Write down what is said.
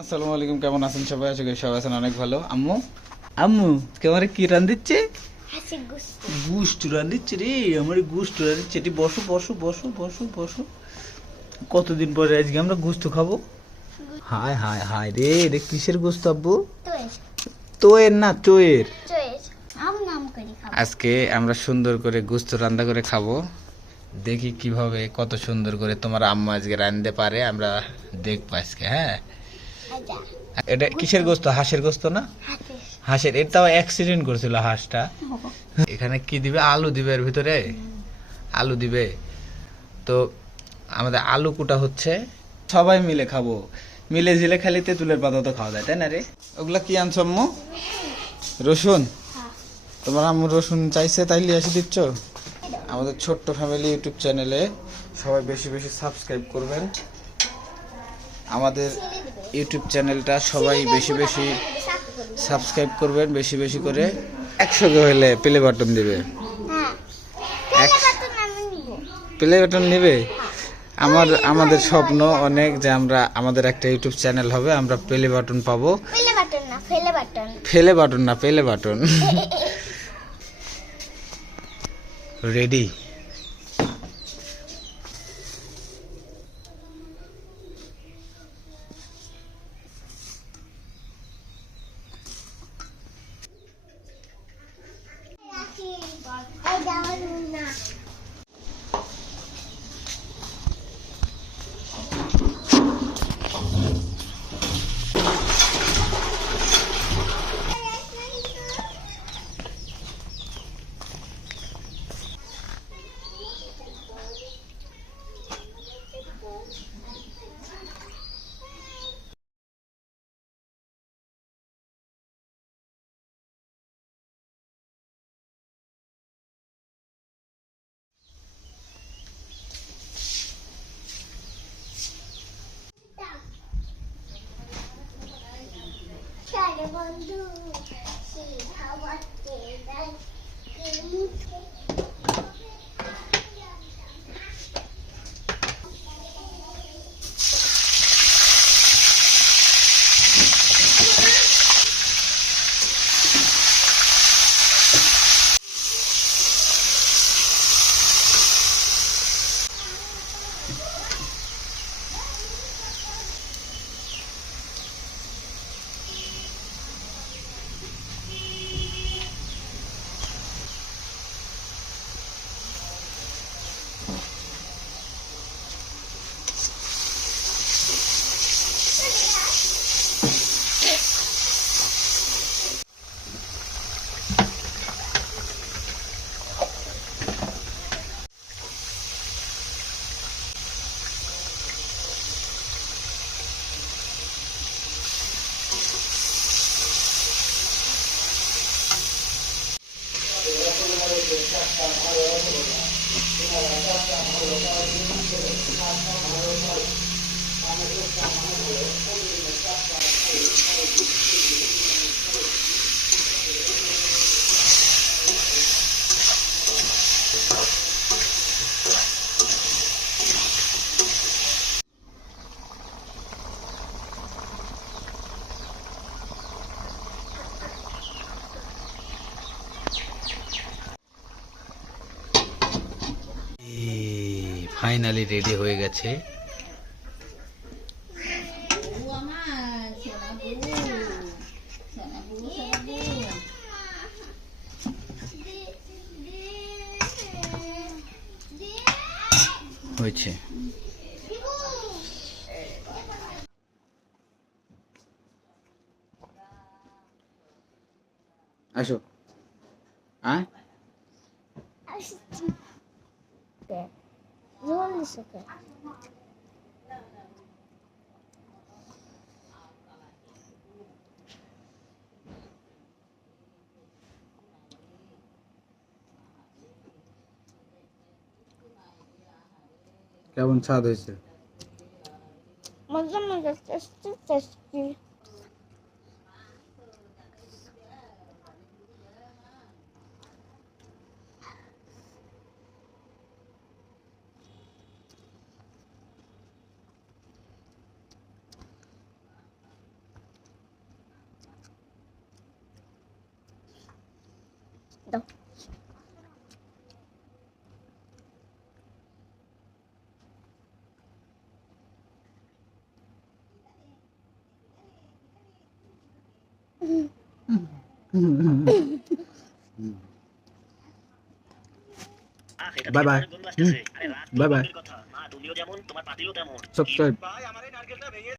আসসালামু আলাইকুম, কেমন আছেন সবাই? আশা করি সবাই আছেন অনেক ভালো। আম্মু আম্মু কেমন কি রান দিচ্ছে? গুস্ট রান দিচ্ছে রে, আমার গুস্ট রান দিচ্ছে। এটি বসো বসো বসো বসো বসো। কতদিন পরে আজকে আমরা গুস্ত খাবো। হায় হায় হায় রে, রে কিসের গোস্ত আব্বু? তোয়ের না, চোয়ের। আজকে আমরা সুন্দর করে গুস্ত রান্না করে খাবো। দেখি কিভাবে কত সুন্দর করে তোমার আম্মা আজকে রাঁধতে পারে, আমরা দেখবো আজকে। হ্যাঁ, এটা কিসের গোস্ত? হাঁসের গোস্ত না? হাঁসের। এটাও অ্যাক্সিডেন্ট করছিল হাঁসটা। এখানে কি দিবে? আলু দিবে এর ভিতরে, আলু দিবে। তো আমাদের আলু কুটা হচ্ছে, সবাই মিলে খাবো। মিলে ঝিলে খালি তেঁতুলের পাতা তো খাওয়া যায়, তাই না রে? ওগুলা কি আনছো আম্মু? রসুন? তোমার আম্মু রসুন চাইছে, তাই লিয়ে এসে দিচ্ছ। আমাদের ছোট্ট ফ্যামিলি ইউটিউব চ্যানেলে সবাই বেশি বেশি সাবস্ক্রাইব করবেন। আমাদের ইউটিউব চ্যানেলটা সবাই বেশি বেশি সাবস্ক্রাইব করবেন, বেশি বেশি করে। 100 কে হলে প্লে বাটন দিবে। প্লে বাটন নেবে। আমাদের স্বপ্ন অনেক যে আমরা আমাদের একটা ইউটিউব চ্যানেল হবে, আমরা প্লে বাটন পাবো। ফেলে বাটন না, প্লে বাটন। রেডি? বন্ধু ফাইনালি রেডি হয়ে গেছে। হয়েছে। আসো। আয় কেমন স্বাদ হয়েছে? মজা মজা, টেস্টি টেস্টি। দাও bye bye bye bye subscribe